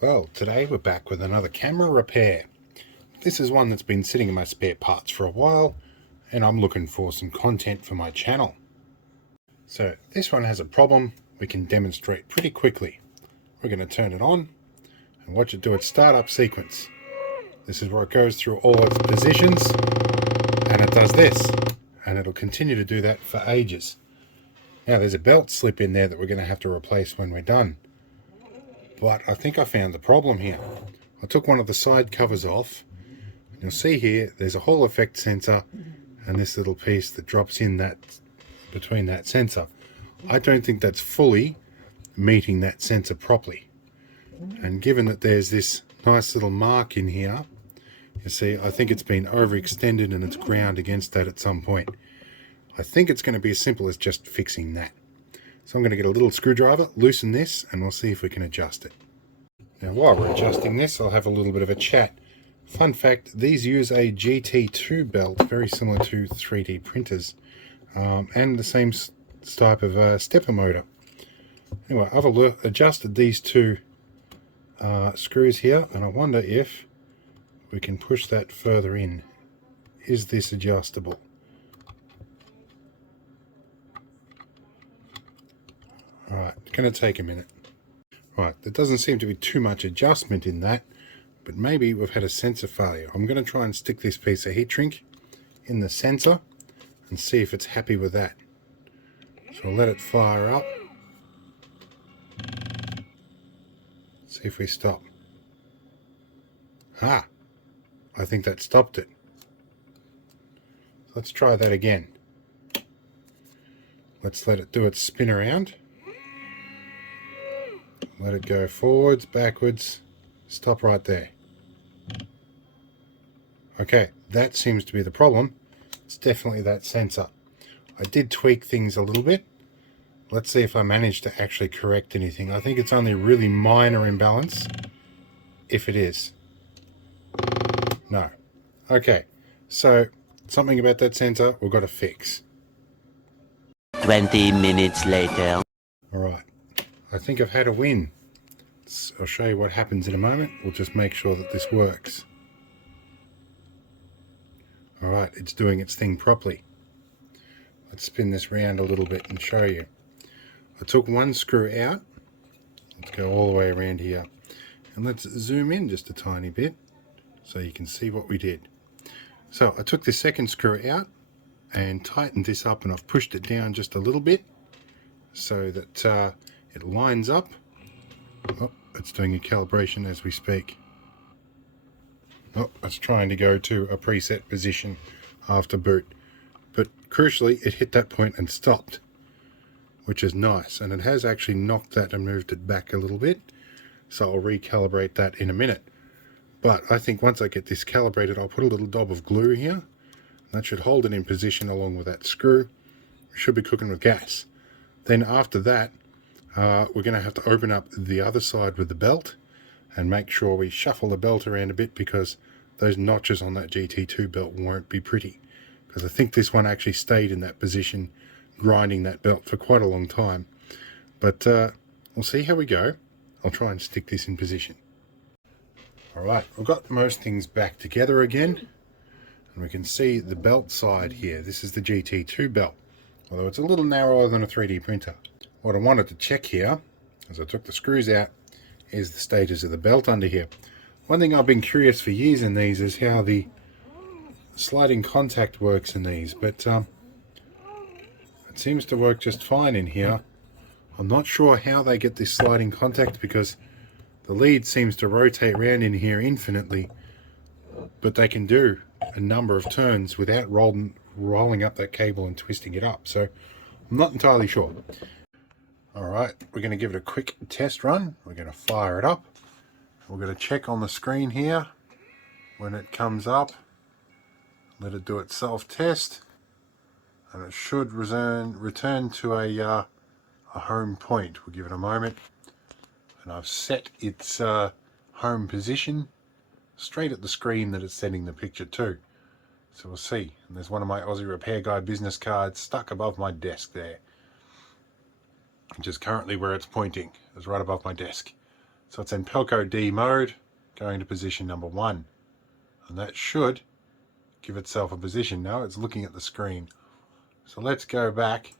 Well, today we're back with another camera repair. This is one that's been sitting in my spare parts for a while, and I'm looking for some content for my channel. So this one has a problem we can demonstrate pretty quickly. We're going to turn it on and watch it do its startup sequence. This is where it goes through all its positions, and it does this, and it'll continue to do that for ages. Now there's a belt slip in there that we're going to have to replace when we're done. But I think I found the problem here. I took one of the side covers off. You'll see here there's a Hall effect sensor and this little piece that drops in that between that sensor. I don't think that's fully meeting that sensor properly. And given that there's this nice little mark in here, you see, I think it's been overextended and it's ground against that at some point. I think it's going to be as simple as just fixing that. So I'm going to get a little screwdriver, loosen this, and we'll see if we can adjust it. Now while we're adjusting this, I'll have a little bit of a chat. Fun fact, these use a GT2 belt, very similar to 3D printers, and the same type of stepper motor. Anyway, I've adjusted these two screws here, and I wonder if we can push that further in. Is this adjustable? Alright, it's going to take a minute. Right, there doesn't seem to be too much adjustment in that, but maybe we've had a sensor failure. I'm going to try and stick this piece of heat shrink in the sensor and see if it's happy with that. So I'll let it fire up. See if we stop. Ah, I think that stopped it. Let's try that again. Let's let it do its spin around. Let it go forwards, backwards, stop right there. Okay, that seems to be the problem. It's definitely that sensor. I did tweak things a little bit. Let's see if I manage to actually correct anything. I think it's only a really minor imbalance, if it is. No. Okay, so something about that sensor we've got to fix. 20 minutes later. Alright, I think I've had a win. I'll show you what happens in a moment. We'll just make sure that this works. Alright, it's doing its thing properly. Let's spin this round a little bit and show you. I took one screw out. Let's go all the way around here. And let's zoom in just a tiny bit so you can see what we did. So I took this second screw out and tightened this up, and I've pushed it down just a little bit so that it lines up. Oh, it's doing a calibration as we speak. Oh, it's trying to go to a preset position after boot. But crucially, it hit that point and stopped, which is nice. And it has actually knocked that and moved it back a little bit. So I'll recalibrate that in a minute. But I think once I get this calibrated, I'll put a little dab of glue here. That should hold it in position along with that screw. We should be cooking with gas. Then after that, we're going to have to open up the other side with the belt and make sure we shuffle the belt around a bit, because those notches on that GT2 belt won't be pretty. Because I think this one actually stayed in that position, grinding that belt for quite a long time. But we'll see how we go. I'll try and stick this in position. Alright, I've got most things back together again. And we can see the belt side here. This is the GT2 belt, although it's a little narrower than a 3D printer. What I wanted to check here, as I took the screws out, is the stages of the belt under here. One thing I've been curious for years in these is how the sliding contact works in these, but it seems to work just fine in here. I'm not sure how they get this sliding contact, because the lead seems to rotate around in here infinitely, but they can do a number of turns without rolling up that cable and twisting it up. So I'm not entirely sure. Alright, we're going to give it a quick test run. We're going to fire it up. We're going to check on the screen here when it comes up. Let it do its self-test, and it should return to a home point. We'll give it a moment. And I've set its home position straight at the screen that it's sending the picture to. So we'll see. And there's one of my Aussie Repair Guy business cards stuck above my desk there, which is currently where it's pointing. It's right above my desk. So it's in Pelco D mode, going to position number 1. And that should give itself a position. Now it's looking at the screen. So let's go back,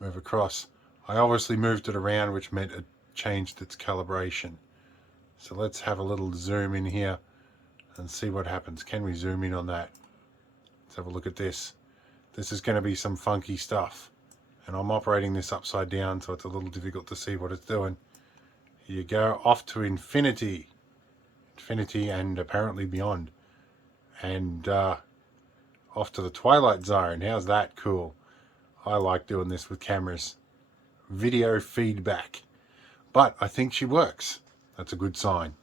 move across. I obviously moved it around, which meant it changed its calibration. So let's have a little zoom in here and see what happens. Can we zoom in on that? Let's have a look at this. This is going to be some funky stuff. And I'm operating this upside down, so it's a little difficult to see what it's doing. Here you go, off to infinity. Infinity and apparently beyond. And off to the Twilight Zone. How's that cool? I like doing this with cameras. Video feedback. But I think she works. That's a good sign.